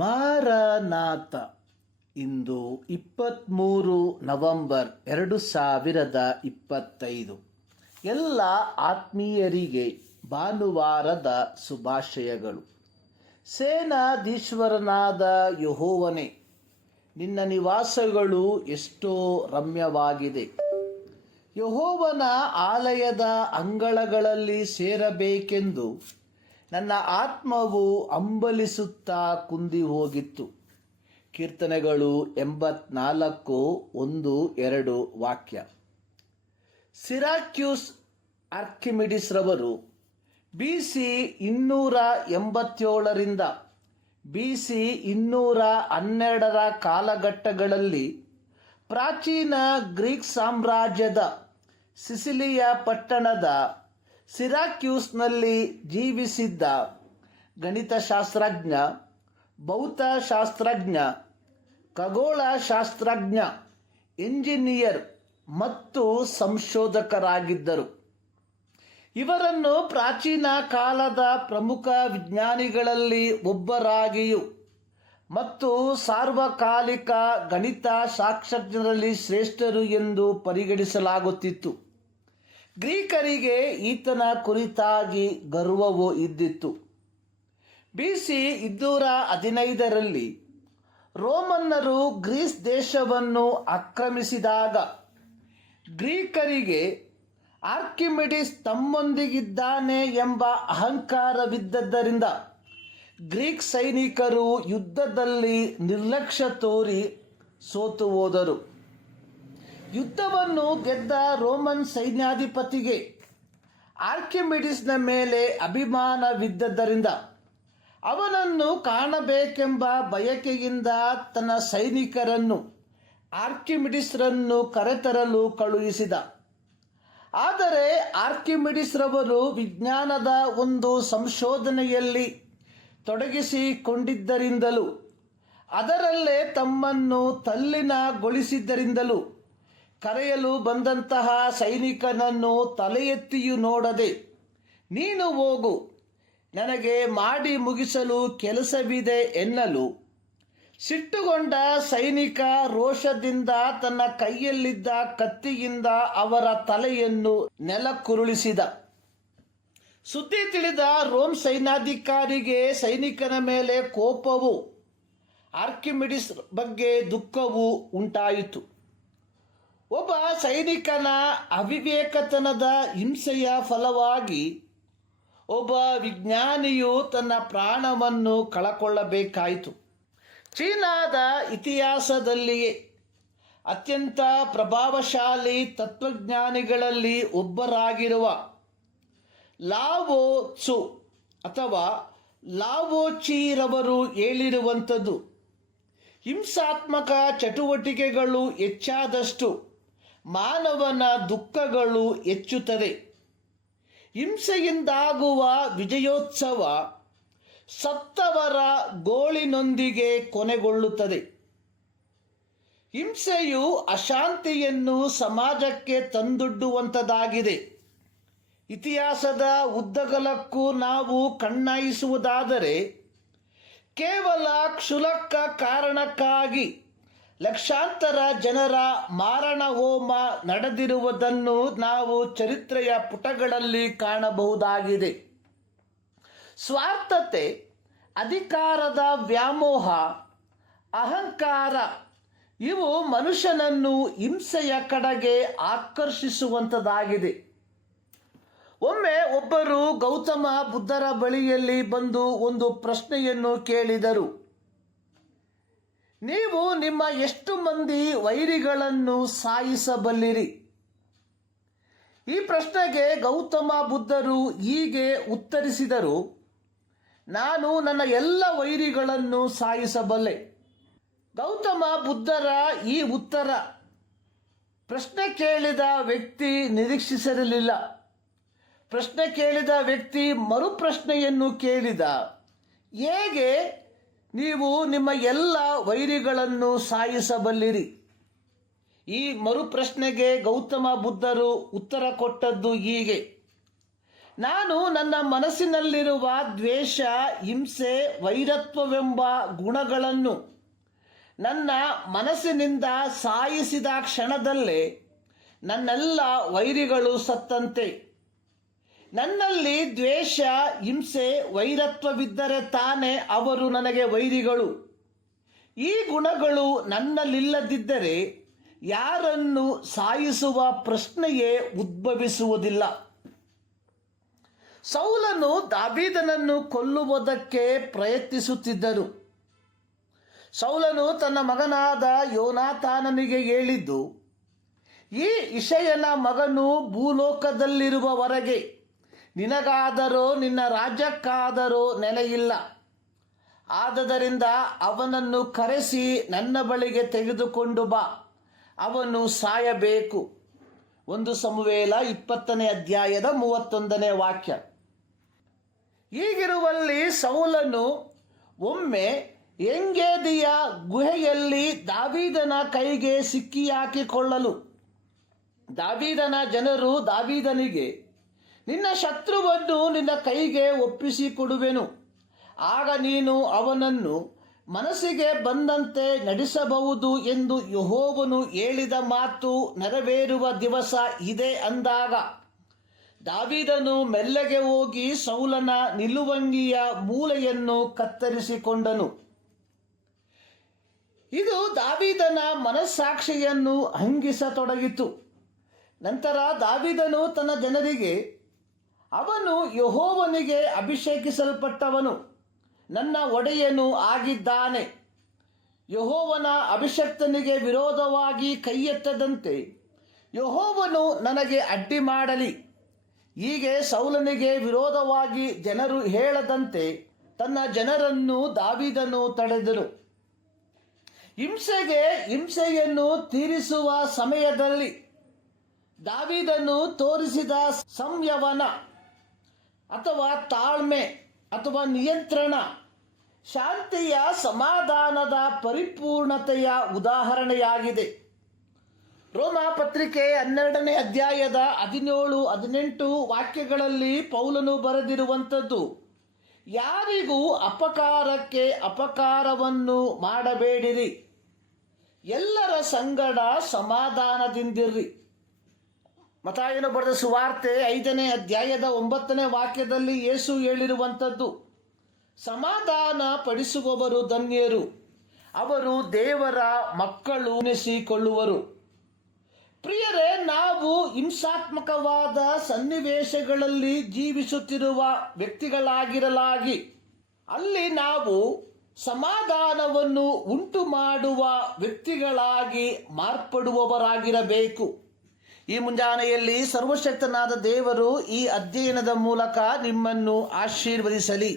Maranatha. ಇಂದು 23 November 2025. ಎಲ್ಲ ಆತ್ಮೀಯರಿಗೆ ಭಾನುವಾರದ ಶುಭಾಶಯಗಳು. ಸೇನಾಧೀಶ್ವರನಾದ ಯೆಹೋವನೇ, ನಿನ್ನ ನಿವಾಸಗಳು ಎಷ್ಟೋ ರಮ್ಯವಾಗಿದೆ. ಯೆಹೋವನ ಆಲಯದ ಅಂಗಳಗಳಲ್ಲಿ ಸೇರಬೇಕೆಂದು ನನ್ನ ಆತ್ಮವು ಹಂಬಲಿಸುತ್ತಾ ಕುಂದಿ ಹೋಗಿತ್ತು. ಕೀರ್ತನೆಗಳು 84:1-2 ವಾಕ್ಯ. ಸಿರಾಕ್ಯೂಸ್ ಆರ್ಕಿಮಿಡಿಸ್ ರವರು BC 287 BC 212 ಕಾಲಘಟ್ಟಗಳಲ್ಲಿ ಪ್ರಾಚೀನ ಗ್ರೀಕ್ ಸಾಮ್ರಾಜ್ಯದ ಸಿಸಿಲಿಯ ಪಟ್ಟಣದ ಸಿರಾಕ್ಯೂಸ್ನಲ್ಲಿ ಜೀವಿಸಿದ್ದ ಗಣಿತಶಾಸ್ತ್ರಜ್ಞ, ಭೌತಶಾಸ್ತ್ರಜ್ಞ, ಖಗೋಳಶಾಸ್ತ್ರಜ್ಞ, ಎಂಜಿನಿಯರ್ ಮತ್ತು ಸಂಶೋಧಕರಾಗಿದ್ದರು. ಇವರನ್ನು ಪ್ರಾಚೀನ ಕಾಲದ ಪ್ರಮುಖ ವಿಜ್ಞಾನಿಗಳಲ್ಲಿ ಒಬ್ಬರಾಗಿಯೂ ಮತ್ತು ಸಾರ್ವಕಾಲಿಕ ಗಣಿತಶಾಸ್ತ್ರಜ್ಞರಲ್ಲಿ ಶ್ರೇಷ್ಠರು ಎಂದು ಪರಿಗಣಿಸಲಾಗುತ್ತಿತ್ತು. ಗ್ರೀಕರಿಗೆ ಈತನ ಕುರಿತಾಗಿ ಗರ್ವವೂ ಇದ್ದಿತ್ತು. BC 215 ರೋಮನ್ನರು ಗ್ರೀಸ್ ದೇಶವನ್ನು ಆಕ್ರಮಿಸಿದಾಗ ಗ್ರೀಕರಿಗೆ ಆರ್ಕಿಮಿಡಿಸ್ ತಮ್ಮೊಂದಿಗಿದ್ದಾನೆ ಎಂಬ ಅಹಂಕಾರವಿದ್ದರಿಂದ ಗ್ರೀಕ್ ಸೈನಿಕರು ಯುದ್ಧದಲ್ಲಿ ನಿರ್ಲಕ್ಷ್ಯ ತೋರಿ ಸೋತು ಹೋದರು. ಯುದ್ಧವನ್ನು ಗೆದ್ದ ರೋಮನ್ ಸೈನ್ಯಾಧಿಪತಿಗೆ ಆರ್ಕಿಮಿಡಿಸ್ನ ಮೇಲೆ ಅಭಿಮಾನವಿದ್ದರಿಂದ ಅವನನ್ನು ಕಾಣಬೇಕೆಂಬ ಬಯಕೆಯಿಂದ ತನ್ನ ಸೈನಿಕರನ್ನು ಆರ್ಕಿಮಿಡಿಸ್ರನ್ನು ಕರೆತರಲು ಕಳುಹಿಸಿದ. ಆದರೆ ಆರ್ಕಿಮಿಡಿಸ್ ರವರು ವಿಜ್ಞಾನದ ಒಂದು ಸಂಶೋಧನೆಯಲ್ಲಿ ತೊಡಗಿಸಿಕೊಂಡಿದ್ದರಿಂದಲೂ ಅದರಲ್ಲೇ ತಮ್ಮನ್ನು ತಲ್ಲೀನಗೊಳಿಸಿದ್ದರಿಂದಲೂ ಕರೆಯಲು ಬಂದಂತಹ ಸೈನಿಕನನ್ನು ತಲೆ ಎತ್ತಿಯೂ ನೋಡದೆ, ನೀನು ಹೋಗು, ನನಗೆ ಮಾಡಿ ಮುಗಿಸಲು ಕೆಲಸವಿದೆ ಎನ್ನಲು ಸಿಟ್ಟುಗೊಂಡ ಸೈನಿಕ ರೋಷದಿಂದ ತನ್ನ ಕೈಯಲ್ಲಿದ್ದ ಕತ್ತಿಯಿಂದ ಅವರ ತಲೆಯನ್ನು ನೆಲಕ್ಕುರುಳಿಸಿದ. ಸುದ್ದಿ ತಿಳಿದ ರೋಮ್ ಸೈನ್ಯಾಧಿಕಾರಿಗೆ ಸೈನಿಕನ ಮೇಲೆ ಕೋಪವೂ ಆರ್ಕಿಮಿಡಿಸ್ ಬಗ್ಗೆ ದುಃಖವೂ ಉಂಟಾಯಿತು. ಒಬ್ಬ ಸೈನಿಕನ ಅವಿವೇಕತನದ ಹಿಂಸೆಯ ಫಲವಾಗಿ ಒಬ್ಬ ವಿಜ್ಞಾನಿಯು ತನ್ನ ಪ್ರಾಣವನ್ನು ಕಳಕೊಳ್ಳಬೇಕಾಯಿತು. ಚೀನಾದ ಇತಿಹಾಸದಲ್ಲಿಯೇ ಅತ್ಯಂತ ಪ್ರಭಾವಶಾಲಿ ತತ್ವಜ್ಞಾನಿಗಳಲ್ಲಿ ಒಬ್ಬರಾಗಿರುವ ಲಾವೋ ತ್ಸು ಅಥವಾ ಲಾವೋ ಚಿ ರವರು ಹೇಳಿರುವಂಥದ್ದು, ಹಿಂಸಾತ್ಮಕ ಚಟುವಟಿಕೆಗಳು ಹೆಚ್ಚಾದಷ್ಟು ಮಾನವನ ದುಃಖಗಳು ಹೆಚ್ಚುತ್ತದೆ. ಹಿಂಸೆಯಿಂದಾಗುವ ವಿಜಯೋತ್ಸವ ಸತ್ತವರ ಗೋಳಿನೊಂದಿಗೆ ಕೊನೆಗೊಳ್ಳುತ್ತದೆ. ಹಿಂಸೆಯು ಅಶಾಂತಿಯನ್ನು ಸಮಾಜಕ್ಕೆ ತಂದೊಡ್ಡುವಂಥದ್ದಾಗಿದೆ. ಇತಿಹಾಸದ ಉದ್ದಗಲಕ್ಕೂ ನಾವು ಕಣ್ಣಾಯಿಸುವುದಾದರೆ ಕೇವಲ ಕ್ಷುಲ್ಲಕ ಕಾರಣಕ್ಕಾಗಿ ಲಕ್ಷಾಂತರ ಜನರ ಮಾರಣ ಹೋಮ ನಡೆದಿರುವುದನ್ನು ನಾವು ಚರಿತ್ರೆಯ ಪುಟಗಳಲ್ಲಿ ಕಾಣಬಹುದಾಗಿದೆ. ಸ್ವಾರ್ಥತೆ, ಅಧಿಕಾರದ ವ್ಯಾಮೋಹ, ಅಹಂಕಾರ ಇವು ಮನುಷ್ಯನನ್ನು ಹಿಂಸೆಯ ಕಡೆಗೆ ಆಕರ್ಷಿಸುವಂಥದ್ದಾಗಿದೆ. ಒಮ್ಮೆ ಒಬ್ಬರು ಗೌತಮ ಬುದ್ಧರ ಬಳಿಯಲ್ಲಿ ಬಂದು ಒಂದು ಪ್ರಶ್ನೆಯನ್ನು ಕೇಳಿದರು. ನೀವು ನಿಮ್ಮ ಎಷ್ಟು ಮಂದಿ ವೈರಿಗಳನ್ನು ಸಾಯಿಸಬಲ್ಲಿರಿ? ಈ ಪ್ರಶ್ನೆಗೆ ಗೌತಮ ಬುದ್ಧರು ಹೀಗೆ ಉತ್ತರಿಸಿದರು, ನಾನು ನನ್ನ ಎಲ್ಲ ವೈರಿಗಳನ್ನು ಸಾಯಿಸಬಲ್ಲೆ. ಗೌತಮ ಬುದ್ಧರ ಈ ಉತ್ತರ ಪ್ರಶ್ನೆ ಕೇಳಿದ ವ್ಯಕ್ತಿ ನಿರೀಕ್ಷಿಸಿರಲಿಲ್ಲ. ಪ್ರಶ್ನೆ ಕೇಳಿದ ವ್ಯಕ್ತಿ ಮರುಪ್ರಶ್ನೆಯನ್ನು ಕೇಳಿದ, ಹೇಗೆ ನೀವು ನಿಮ್ಮ ಎಲ್ಲ ವೈರಿಗಳನ್ನು ಸಾಯಿಸಬಲ್ಲಿರಿ? ಈ ಮರುಪ್ರಶ್ನೆಗೆ ಗೌತಮ ಬುದ್ಧರು ಉತ್ತರ ಕೊಟ್ಟದ್ದು ಹೀಗೆ, ನಾನು ನನ್ನ ಮನಸ್ಸಿನಲ್ಲಿರುವ ದ್ವೇಷ, ಹಿಂಸೆ, ವೈರತ್ವವೆಂಬ ಗುಣಗಳನ್ನು ನನ್ನ ಮನಸ್ಸಿನಿಂದ ಸಾಯಿಸಿದ ಕ್ಷಣದಲ್ಲೇ ನನ್ನೆಲ್ಲ ವೈರಿಗಳು ಸತ್ತಂತೆ. ನನ್ನಲ್ಲಿ ದ್ವೇಷ, ಹಿಂಸೆ, ವೈರತ್ವವಿದ್ದರೆ ತಾನೇ ಅವರು ನನಗೆ ವೈರಿಗಳು. ಈ ಗುಣಗಳು ನನ್ನಲ್ಲಿಲ್ಲದಿದ್ದರೆ ಯಾರನ್ನು ಸಾಯಿಸುವ ಪ್ರಶ್ನೆಯೇ ಉದ್ಭವಿಸುವುದಿಲ್ಲ. ಸೌಲನು ದಾವೀದನನ್ನು ಕೊಲ್ಲುವುದಕ್ಕೆ ಪ್ರಯತ್ನಿಸುತ್ತಿದ್ದರು. ಸೌಲನು ತನ್ನ ಮಗನಾದ ಯೋನಾತಾನನಿಗೆ ಹೇಳಿದ್ದು, ಈ ಇಷಯನ ಮಗನು ಭೂಲೋಕದಲ್ಲಿರುವವರೆಗೆ ನಿನಗಾದರೋ ನಿನ್ನ ರಾಜ್ಯಕ್ಕಾದರೋ ನೆಲೆಯಿಲ್ಲ. ಆದದರಿಂದ ಅವನನ್ನು ಕರೆಸಿ ನನ್ನ ಬಳಿಗೆ ತೆಗೆದುಕೊಂಡು ಬಾ, ಅವನು ಸಾಯಬೇಕು. 1 ಸಮುವೇಲ 20ನೇ ಅಧ್ಯಾಯದ 31ನೇ ವಾಕ್ಯ. ಹೀಗಿರುವಲ್ಲಿ ಸೌಲನು ಒಮ್ಮೆ ಎಂಗೇದಿಯ ಗುಹೆಯಲ್ಲಿ ದಾವೀದನ ಕೈಗೆ ಸಿಕ್ಕಿಹಾಕಿಕೊಳ್ಳಲು ದಾವೀದನ ಜನರು ದಾವೀದನಿಗೆ, ನಿನ್ನ ಶತ್ರುವನ್ನು ನಿನ್ನ ಕೈಗೆ ಒಪ್ಪಿಸಿಕೊಡುವೆನು, ಆಗ ನೀನು ಅವನನ್ನು ಮನಸ್ಸಿಗೆ ಬಂದಂತೆ ನಡೆಸಬಹುದು ಎಂದು ಯೆಹೋವನು ಹೇಳಿದ ಮಾತು ನೆರವೇರುವ ದಿವಸ ಇದೆ ಅಂದಾಗ, ದಾವೀದನು ಮೆಲ್ಲಗೆ ಹೋಗಿ ಸೌಲನ ನಿಲುವಂಗಿಯ ಮೂಲೆಯನ್ನು ಕತ್ತರಿಸಿಕೊಂಡನು. ಇದು ದಾವೀದನ ಮನಸ್ಸಾಕ್ಷಿಯನ್ನು ಹಂಗಿಸತೊಡಗಿತು. ನಂತರ ದಾವೀದನು ತನ್ನ ಜನರಿಗೆ, ಅವನು ಯೆಹೋವನಿಗೆ ಅಭಿಷೇಕಿಸಲ್ಪಟ್ಟವನು, ನನ್ನ ಒಡೆಯನು ಆಗಿದ್ದಾನೆ. ಯೆಹೋವನ ಅಭಿಷಕ್ತನಿಗೆ ವಿರೋಧವಾಗಿ ಕೈಯೆತ್ತದಂತೆ ಯೆಹೋವನು ನನಗೆ ಅಡ್ಡಿ ಮಾಡಲಿ. ಹೀಗೆ ಸೌಲನಿಗೆ ವಿರೋಧವಾಗಿ ಜನರು ಹೇಳದಂತೆ ತನ್ನ ಜನರನ್ನು ದಾವೀದನು ತಡೆದನು. ಹಿಂಸೆಗೆ ಹಿಂಸೆಯನ್ನು ತೀರಿಸುವ ಸಮಯದಲ್ಲಿ ದಾವೀದನು ತೋರಿಸಿದ ಸಂಯವನ ಅಥವಾ ತಾಳ್ಮೆ ಅಥವಾ ನಿಯಂತ್ರಣ ಶಾಂತಿಯ, ಸಮಾಧಾನದ ಪರಿಪೂರ್ಣತೆಯ ಉದಾಹರಣೆಯಾಗಿದೆ. ರೋಮ ಪತ್ರಿಕೆ 12ನೇ ಅಧ್ಯಾಯದ 17-18 ವಾಕ್ಯಗಳಲ್ಲಿ ಪೌಲನು ಬರೆದಿರುವಂಥದ್ದು, ಯಾರಿಗೂ ಅಪಕಾರಕ್ಕೆ ಅಪಕಾರವನ್ನು ಮಾಡಬೇಡಿರಿ, ಎಲ್ಲರ ಸಂಗಡ ಸಮಾಧಾನದಿಂದಿರ್ರಿ. ಮತ್ತಾಯನು ಬರೆದ ಸುವಾರ್ತೆ 5ನೇ ಅಧ್ಯಾಯದ 9ನೇ ವಾಕ್ಯದಲ್ಲಿ ಯೇಸು ಹೇಳಿರುವಂಥದ್ದು, ಸಮಾಧಾನ ಪಡಿಸುವವರು ಧನ್ಯರು, ಅವರು ದೇವರ ಮಕ್ಕಳು ಎನಿಸಿಕೊಳ್ಳುವರು. ಪ್ರಿಯರೇ, ನಾವು ಹಿಂಸಾತ್ಮಕವಾದ ಸನ್ನಿವೇಶಗಳಲ್ಲಿ ಜೀವಿಸುತ್ತಿರುವ ವ್ಯಕ್ತಿಗಳಾಗಿರಲಾಗಿ ಅಲ್ಲಿ ನಾವು ಸಮಾಧಾನವನ್ನು ಉಂಟು ಮಾಡುವ ವ್ಯಕ್ತಿಗಳಾಗಿ ಮಾರ್ಪಡುವವರಾಗಿರಬೇಕು. ಈ ಮುಂಜಾನೆಯಲ್ಲಿ ಸರ್ವಶಕ್ತನಾದ ದೇವರು ಈ ಅಧ್ಯಯನದ ಮೂಲಕ ನಿಮ್ಮನ್ನು ಆಶೀರ್ವದಿಸಲಿ.